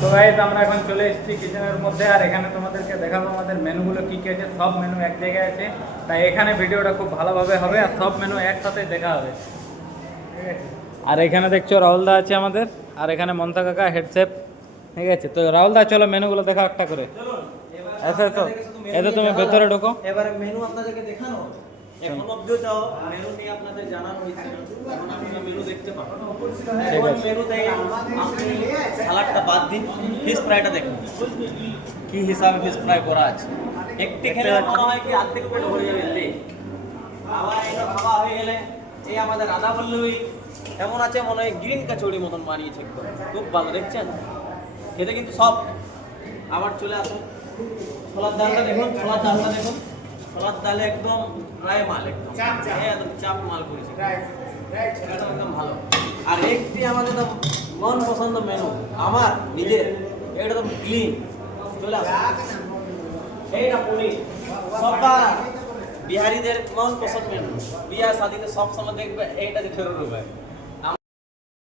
তো গাইস আমরা এখন চলে এসেছি কিচেনের মধ্যে, আর এখানে তোমাদেরকে দেখাবো আমাদের মেনুগুলো কী কী আছে। সব মেনু এক জায়গায় আছে, তাই এখানে ভিডিওটা খুব ভালোভাবে হবে আর সব মেনু একসাথে দেখা হবে, ঠিক আছে। আর এখানে দেখছো রাহুলদা আছে আমাদের, আর এখানে মন্তা কাকা হেডসেপ, ঠিক আছে। তো রাহুলদা চলো মেনুগুলো দেখা একটা করে। আচ্ছা তো এতে তুমি ভেতরে ঢোকো। এবারে মেনু আপনাদেরকে দেখানো হবে। এখন অবধিও তাও মেনু নিয়ে আপনাদের জানানো হয়েছে না, এখন আপনারা মেনু দেখতে পাবেন। এখন মেনুতে আপনি সালাডটা বাদ দিন, ফিশ ফ্রাইটা দেখুন কি হিসাবে ফিশ ফ্রাই করা আছে। একটি খেলে মনে হয় কি অর্ধেক পেট ভরে যাবে এতে। আবার এটা খাওয়া হয়ে গেলে এই আমাদের রাধা পল্লবী এমন আছে মনে হয় গ্রিন কচুরি মতন বানিয়েছে একদম, খুব ভালো দেখছেন খেতে কিন্তু সব। আবার চলে আসুন ছোলার ডালটা দেখুন, ছোলার ডালটা দেখুন, ছোলার ডালে একদম ড্রাই মাল, একদম একদম চাপ মাল করেছে, এটা একদম ভালো। আর একটি আমাদের তো মন পছন্দ মেনু আমার নিজের, এটা তো ক্লিন। চলে আসুন এইটা পনির, সবার বিহারিদের মন পছন্দ মেনু, বিয়া শাদিতে সব সময় দেখবে এইটা দেখে রুবে।